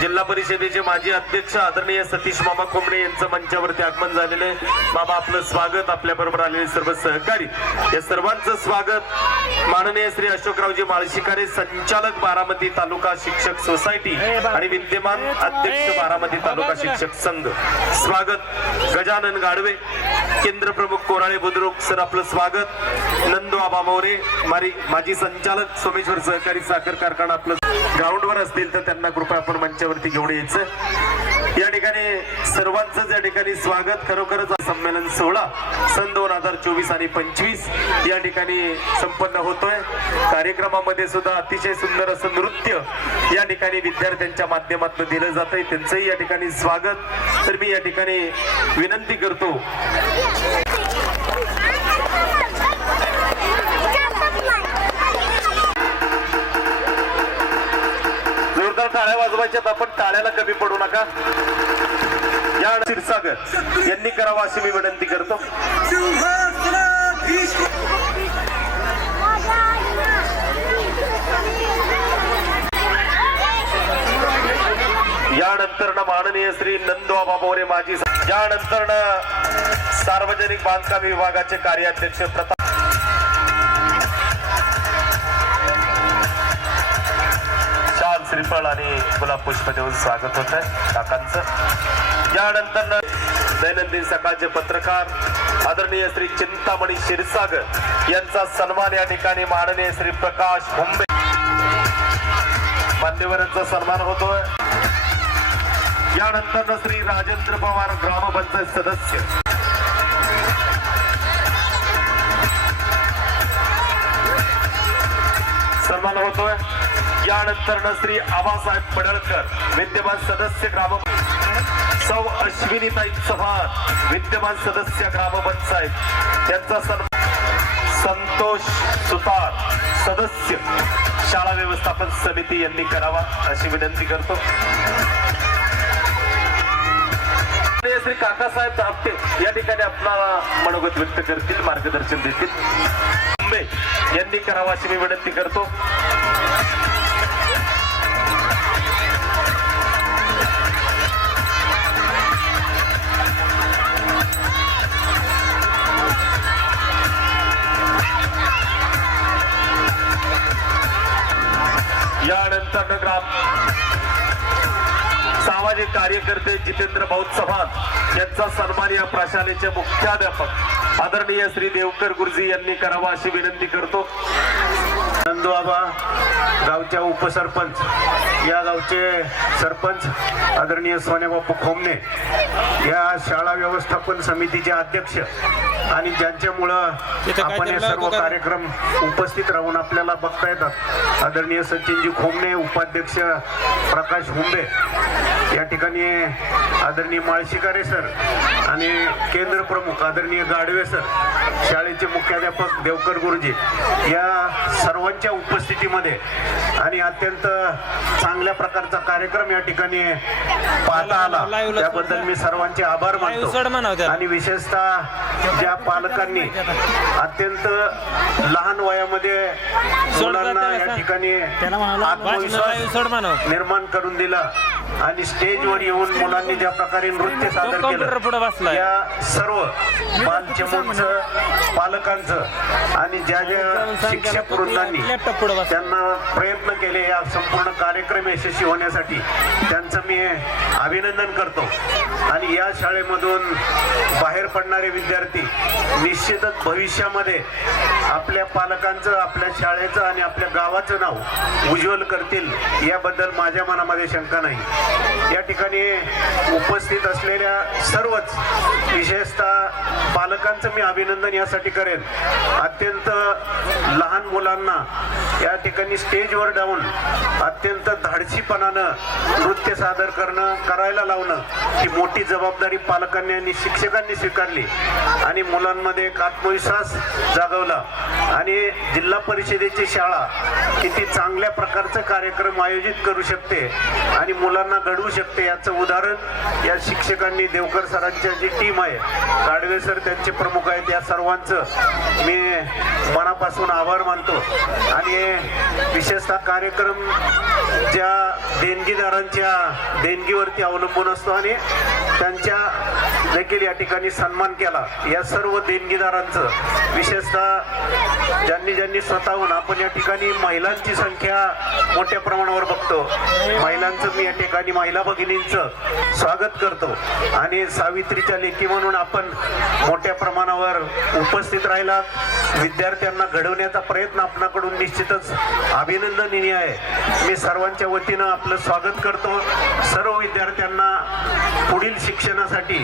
जिल्हा परिषदेचे माजी अध्यक्ष आदरणीय सतीश मामा कोंबडे यांचं मंचावरती आगमन झालेलं आहे। बाबा आपलं स्वागत, आपल्या बरोबर आलेले सर्व सहकारी या सर्वांचं स्वागत। माननीय श्री अशोकरावजी माळशिकारे संचालक बारामती तालुका शिक्षक सोसायटी आणि विद्यमान अध्यक्ष बारामती तालुका शिक्षक संघ स्वागत। गजानन गाडवे केंद्र प्रमुख कोराळे बुद्रुक सर आपलं स्वागत। नंदू आबा मोरे माजी संचालक सोमेश्वर सहकारी साखर कारखाना आपलं ग्राउंडवर असतील तर त्यांना कृपया आपण मंचावरती घेऊन यायचं। या ठिकाणी सर्वांचं या ठिकाणी स्वागत। खरोखरच संमेलन सोहळा सन 2024 आणि 25 या ठिकाणी संपन्न होतोय। कार्यक्रमामध्ये सुद्धा अतिशय सुंदर असं नृत्य या ठिकाणी विद्यार्थ्यांच्या माध्यमातून दिलं जातंय, त्यांचंही या ठिकाणी स्वागत। तर मी या ठिकाणी विनंती करतो टाळ्या वाजवायच्यात, आपण टाळ्याला कमी पडू नका। या क्षीरसागर यांनी करावं अशी मी विनंती करतो। यानंतर माननीय श्री नंदू आबा मोरे माजी, यानंतर सार्वजनिक बांधकाम विभागाचे कार्याध्यक्ष प्रताप श्रीफळ आणि गुलाब पुष्प देऊन स्वागत होत आहे काकांचं। यानंतर दैनंदिन सकाळचे पत्रकार आदरणीय श्री चिंतामणी क्षीरसागर यांचा सन्मान या ठिकाणी माननीय श्री प्रकाश भुंबे मान्यवरांचा सन्मान होतोय। यानंतर श्री राजेंद्र पवार ग्रामपंचायत सदस्य सन्मान होतोय। यानंतर श्री आबासाहेब पडळकर विद्यमान सदस्य सौ अश्विनीताई चव्हाण विद्यमान सदस्य ग्रामपंचायत यांचा संतोष सुतार सदस्य शाळा व्यवस्थापन समिती यांनी करावा अशी विनंती करतो। श्री काकासाहेब दापटे या ठिकाणी आपला मनोगत व्यक्त करतील, मार्गदर्शन देतील, मुंबई यांनी करावा अशी मी विनंती करतो। यानंतर सामाजिक कार्यकर्ते जितेंद्र भाऊ चव्हाण यांचा सन्मान या प्रशालेचे मुख्याध्यापक आदरणीय श्री देवकर गुरुजी यांनी करावा अशी विनंती करतो। नंदू आबा गावच्या उपसरपंच, या गावचे सरपंच आदरणीय सोनेबापू खोमने, या शाळा व्यवस्थापन समितीचे अध्यक्ष आणि ज्यांच्यामुळं आपण हे सर्व कार्यक्रम उपस्थित राहून आपल्याला बघता येतात आदरणीय सचिनजी खोमने, उपाध्यक्ष प्रकाश हुंबे, या ठिकाणी आदरणीय माळशिकारे सर आणि केंद्र प्रमुख आदरणीय गाडवे सर, शाळेचे मुख्याध्यापक देवकर गुरुजी या सर्वांच्या उपस्थितीमध्ये आणि अत्यंत चांगल्या प्रकारचा कार्यक्रम या ठिकाणी पाहता आला त्याबद्दल मी सर्वांचे आभार मानतो। आणि विशेषतः ज्या पालकांनी अत्यंत लहान वयामध्ये मुलांना या ठिकाणी आत्मविश्वास निर्माण करून दिला आणि स्टेजवर येऊन मुलांनी ज्या प्रकारे नृत्य सादर केलं, या सर्व बालचमूंचं, पालकांचं आणि ज्या ज्या शिक्षक वृंदांनी त्यांना प्रयत्न केले या संपूर्ण कार्यक्रम यशस्वी होण्यासाठी त्यांचं मी अभिनंदन करतो। आणि या शाळेमधून बाहेर पडणारे विद्यार्थी निश्चितच भविष्यामध्ये आपल्या पालकांचं, आपल्या शाळेचं आणि आपल्या गावाचं नाव उज्ज्वल करतील याबद्दल माझ्या मनामध्ये शंका नाही। या ठिकाणी उपस्थित असलेल्या सर्वच विशेषतः पालकांचं मी अभिनंदन यासाठी करेन, अत्यंत लहान मुलांना या ठिकाणी स्टेजवर जाऊन अत्यंत धाडसीपणानं नृत्य सादर करायला लावणं ही मोठी जबाबदारी पालकांनी आणि शिक्षकांनी स्वीकारली आणि मुलांमध्ये एक आत्मविश्वास जागवला। आणि जिल्हा परिषदेची शाळा किती चांगल्या प्रकारचं कार्यक्रम आयोजित करू शकते आणि मुलांना घडवू शकते याचं उदाहरण या शिक्षकांनी, देवकर सरांची जी टीम आहे, गाडवे सर त्यांचे प्रमुख आहेत, या सर्वांचं मी मनापासून आभार मानतो। आणि विशेषतः कार्यक्रम ज्या देणगीदारांच्या देणगीवरती अवलंबून असतो आणि त्यांच्या देखील या ठिकाणी सन्मान केला. या सर्व देणगीदारांचं विशेषतः ज्यांनी स्वतःहून आपण या ठिकाणी महिलांची संख्या मोठ्या प्रमाणावर बघतो. महिलांचं मी या ठिकाणी महिला भगिनींचं स्वागत करतो आणि सावित्रीच्या लेकी म्हणून आपण मोठ्या प्रमाणावर उपस्थित राहिला. विद्यार्थ्यांना घडवण्याचा प्रयत्न आपणाकडून निश्चितच अभिनंदनीय आहे. मी सर्वांच्या वतीनं आपलं स्वागत करतो. सर्व विद्यार्थ्यांना पुढील शिक्षणासाठी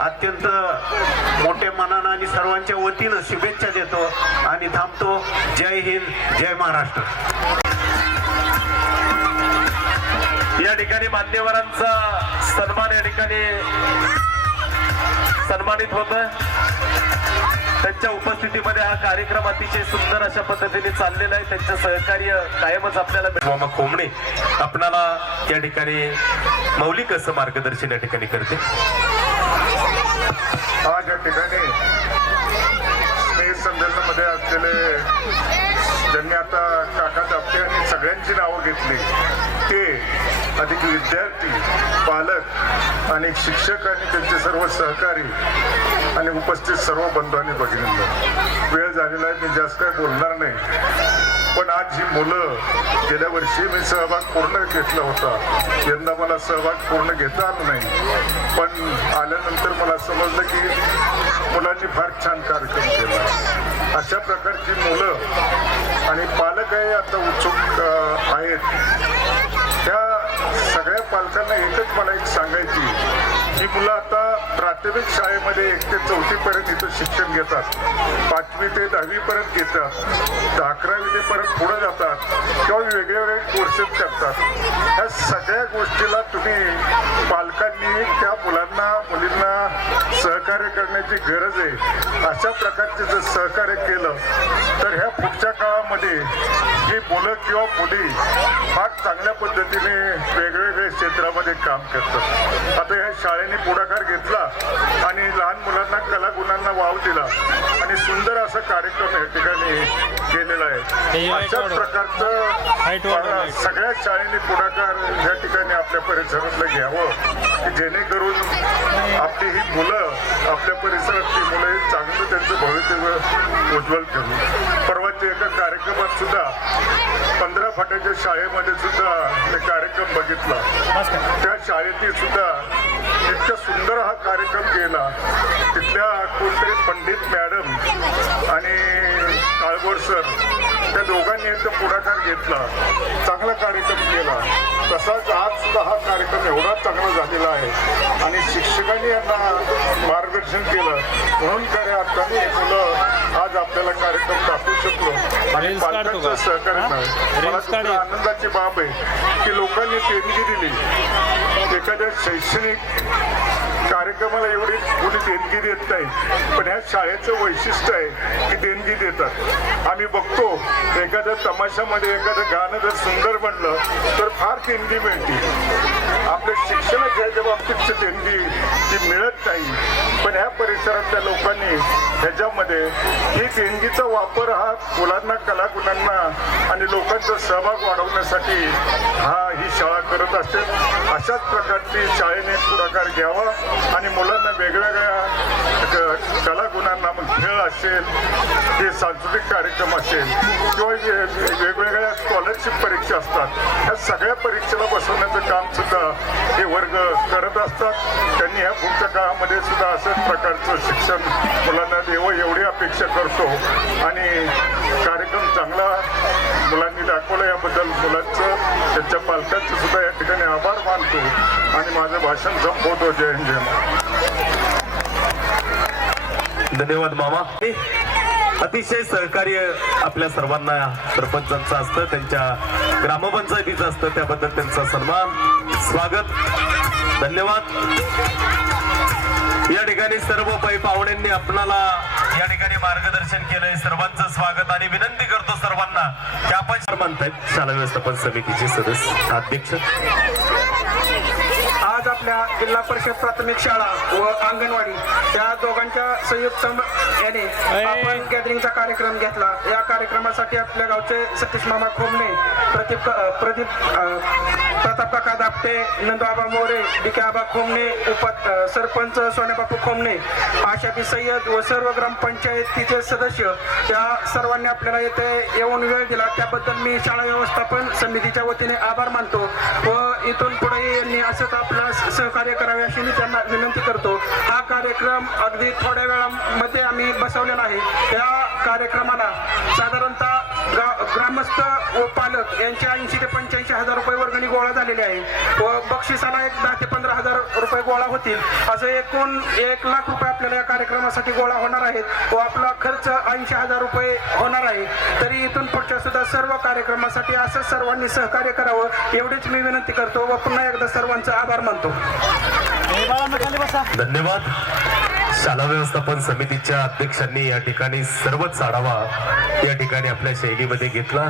अत्यंत मोठ्या मनानं आणि सर्वांच्या वतीनं शुभेच्छा देतो आणि थांबतो. जय हिंद, जय महाराष्ट्र. या ठिकाणी मान्यवरांचा सन्मान या ठिकाणी सन्मानित होत. त्यांच्या उपस्थितीमध्ये हा कार्यक्रम अतिशय सुंदर अशा पद्धतीने चाललेला आहे. त्यांचं सहकार्य कायमच आपल्याला मामा खोमणे आपणाला या ठिकाणी मौलिक असं मार्गदर्शन या ठिकाणी करते. आज या ठिकाणी स्नेह संदेशामध्ये असलेले ज्यांनी आता काका दापटे आणि सगळ्यांची नावं घेतली ते अधिक विद्यार्थी, पालक आणि शिक्षक आणि त्यांचे सर्व सहकारी आणि उपस्थित सर्व बंधू आणि भगिनींना वेळ झालेला आहे. मी जास्त काही बोलणार नाही. पण आज ही मुलं गेल्या वर्षी मी सहभाग पूर्ण घेतला होता. यंदा मला सहभाग पूर्ण घेता आला नाही. पण आल्यानंतर मला समजलं की मुलांनी फार छान कार्यक्रम केला. अशा प्रकारची मुलं आणि पालकही आता उत्सुक आहेत. त्या सगळ्या पालकांना एकच मला एक सांगायची, ही मुलं आता प्राथमिक शाळेमध्ये 1 ते 4थी पर्यंत इथं शिक्षण घेतात, 5वी ते 10वी पर्यंत घेतात, 11वी ते परत पुढे जातात किंवा वेगवेगळे कोर्सेस करतात. ह्या सगळ्या गोष्टीला तुम्ही पालकांनी त्या मुलांना मुलींना सहकार्य करण्याची गरज आहे. अशा प्रकारचे जर सहकार्य केलं तर ह्या पुढच्या काळामध्ये ही मुलं किंवा मुली फार चांगल्या पद्धतीने वेगवेगळ्या क्षेत्रामध्ये काम करतात. आता ह्या शाळेने पुढाकार घेतला आणि लहान मुलांना कलागुणांना वाव दिला आणि सुंदर असा कार्यक्रम या ठिकाणी केलेला आहे. अशा प्रकारचं सगळ्या शाळेने पुढाकार या ठिकाणी आपल्या परिसरातलं घ्यावं की जेणेकरून आपली ही मुलं आपल्या परिसरातली मुलं हे चांगलं त्यांचं भवितव्य उज्ज्वल करू. परवाच्या एका कार्यक्रमात सुद्धा 15 फाट्याच्या शाळेमध्ये सुद्धा मी कार्यक्रम बघितला. त्या शाळेतील सुद्धा इतका सुंदर हा कार्यक्रम केला. तिथल्या कोणतरी पंडित मॅडम आणि काळभोर सर त्या दोघांनी इथं पुढाकार घेतला, चांगला कार्यक्रम केला. तसाच आज सुद्धा हा कार्यक्रम एवढा चांगला झालेला आहे आणि शिक्षकांनी यांना मार्गदर्शन केलं म्हणून खऱ्या अर्थाने हे मुलं आज आपल्याला कार्यक्रम दाखवू शकलो आणि पालकांचं सहकार्य नाही. मला सुद्धा आनंदाची बाब आहे की लोकांनी देणगी दिली. एखाद्या शैक्षणिक कार्यक्रमाला एवढी कोणी देणगी देत नाही, पण ह्या शाळेचं वैशिष्ट्य आहे की देणगी देतात. आम्ही बघतो एखाद्या तमाशामध्ये एखादं गाणं जर सुंदर बनलं तर फार देणगी मिळते. आपल्या शिक्षणाच्या बाबतीतची देणगी ती मिळत नाही. पण ह्या परिसरातल्या लोकांनी ह्याच्यामध्ये ही देणगीचा वापर हा मुलांना कलागुणांना आणि लोकांचा सहभाग वाढवण्यासाठी ही शाळा करत असते. अशाच प्रकारची शाळेने पुढाकार घ्यावा आणि मुलांना वेगवेगळ्या कलागुणांना मग खेळ असेल, हे सांस्कृतिक कार्यक्रम असेल किंवा वेगवेगळ्या स्कॉलरशिप परीक्षा असतात, ह्या सगळ्या परीक्षेला बसवण्याचं काम सुद्धा हे वर्ग करत असतात. त्यांनी ह्या पुढच्या काळामध्ये सुद्धा अशाच प्रकारचं शिक्षण मुलांना द्यावं एवढी अपेक्षा करतो आणि कार्यक्रम चांगला मुलांनी दाखवला याबद्दल मुलांचं त्यांच्या पालकांचं सुद्धा या ठिकाणी आभार मानतो आणि माझं भाषण संपवतो. जय हिंद, जय महाराष्ट्र. धन्यवाद मामा. अतिशय सहकार्य आपल्या सर्वांना सरपंचांचं असतं, त्यांच्या ग्रामपंचायतीचं असतं, त्याबद्दल त्यांचा सन्मान, स्वागत, धन्यवाद. या ठिकाणी सर्व पै पाहुण्यांनी आपणाला या ठिकाणी मार्गदर्शन केलंय. सर्वांचं स्वागत आणि विनंती करतो सर्वांना की आपण म्हणतायत शाळा व्यवस्थापन समितीचे सदस्य अध्यक्ष. आज आपल्या जिल्हा परिषद प्राथमिक शाळा व अंगणवाडी त्या दोघांच्या संयुक्त याने आपण गॅदरिंगचा कार्यक्रम घेतला. या कार्यक्रमासाठी आपल्या गावचे सतीश मामा खोमणे, प्रताप काका दापटे, नंदूआबा मोरे, डिके आबा खोमणे, सरपंच सोन्याबापू खोमणे, आशाबी सय्यद व सर्व ग्रामपंचायतीचे सदस्य या सर्वांनी आपल्याला येथे येऊन वेळ दिला त्याबद्दल मी शाळा व्यवस्थापन समितीच्या वतीने आभार मानतो व इथून पुढे यांनी असंच आपलं सहकार्य करावे अशी मी त्यांना विनंती करतो. हा कार्यक्रम अगदी थोड्या वेळामध्ये आम्ही बसवलेला आहे. या कार्यक्रमाला साधारणतः ग्रामस्थ व पालक यांचे 80 ते 85 हजार रुपये वर्गणी गोळा झालेली आहे व बक्षिसाला एक 10 ते 15 हजार रुपये गोळा होतील. असे एकूण 1 लाख रुपये आपल्याला या कार्यक्रमासाठी गोळा होणार आहेत व आपला खर्च 80 हजार रुपये होणार आहे. तरी इथून पुढच्या सुद्धा सर्व कार्यक्रमासाठी असं सर्वांनी सहकार्य करावं एवढीच मी विनंती करतो व पुन्हा एकदा सर्वांचा आभार मानतो. धन्यवाद. शाळा व्यवस्थापन समितीच्या अध्यक्षांनी या ठिकाणी सर्वच आढावा या ठिकाणी आपल्या शैलीमध्ये घेतला.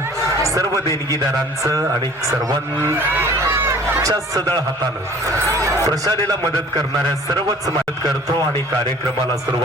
सर्व देणगीदारांचं आणि सर्वांच्या सदळ हातानं प्रशालेला मदत करणाऱ्या सर्वच मदत करतो आणि कार्यक्रमाला सुरुवात